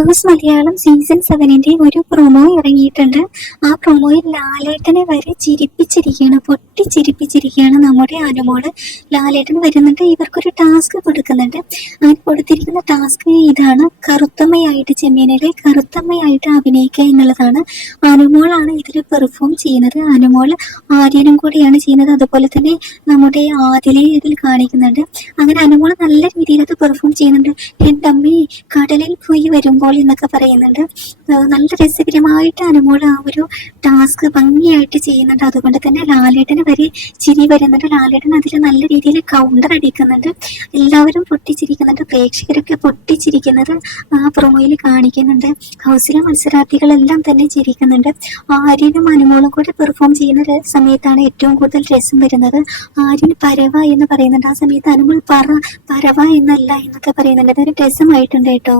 Boss Malayalam season സെവനിന്റെ ഒരു promo ഇറങ്ങിയിട്ടുണ്ട്. ആ പ്രൊമോയിൽ ലാലേട്ടനെ വരെ ചിരിപ്പിച്ചിരിക്കുകയാണ് പൊട്ടിച്ചിരിപ്പിച്ചിരിക്കുകയാണ് നമ്മുടെ അനുമോൾ. ലാലേട്ടൻ വരുന്നുണ്ട് ഇവർക്കൊരു ടാസ്ക് കൊടുക്കുന്നുണ്ട്. അങ്ങനെ കൊടുത്തിരിക്കുന്ന ടാസ്ക് ഇതാണ് കറുത്തമ്മയായിട്ട് ചെമ്മീനിലെ കറുത്തമ്മയായിട്ട് അഭിനയിക്കുക എന്നുള്ളതാണ്. അനുമോളാണ് ഇതിൽ പെർഫോം ചെയ്യുന്നത്. അനുമോൾ ആര്യനും കൂടിയാണ് ചെയ്യുന്നത്. അതുപോലെ തന്നെ നമ്മുടെ ആദിലെ ഇതിൽ കാണിക്കുന്നുണ്ട്. അങ്ങനെ അനുമോൾ നല്ല രീതിയിൽ അത് പെർഫോം ചെയ്യുന്നുണ്ട്. എന്റെ അമ്മയെ കടലിൽ പോയി വരുമ്പോൾ എന്നൊക്കെ പറയുന്നുണ്ട്. നല്ല രസകരമായിട്ട് അനുമോൾ ആ ഒരു ടാസ്ക് ഭംഗിയായിട്ട് ചെയ്യുന്നുണ്ട്. അതുകൊണ്ട് തന്നെ ലാലേട്ടന് വരെ ചിരി വരുന്നുണ്ട്. ലാലേട്ടൻ അതിൽ നല്ല രീതിയിൽ കൗണ്ടർ അടിക്കുന്നുണ്ട്. എല്ലാവരും പൊട്ടിച്ചിരിക്കുന്നുണ്ട്. പ്രേക്ഷകരൊക്കെ പൊട്ടിച്ചിരിക്കുന്നത് ആ പ്രൊമോയിൽ കാണിക്കുന്നുണ്ട്. ഹൗസിലെ മത്സരാർത്ഥികളെല്ലാം തന്നെ ചിരിക്കുന്നുണ്ട്. ആര്യനും അനുമോളും കൂടെ പെർഫോം ചെയ്യുന്ന സമയത്താണ് ഏറ്റവും കൂടുതൽ രസം വരുന്നത്. ആര്യന് പരവ എന്ന് പറയുന്നുണ്ട്. ആ സമയത്ത് അനുമോൾ പറ പരവ എന്നല്ല എന്നൊക്കെ പറയുന്നുണ്ട്. അതൊരു രസമായിട്ടുണ്ട് കേട്ടോ.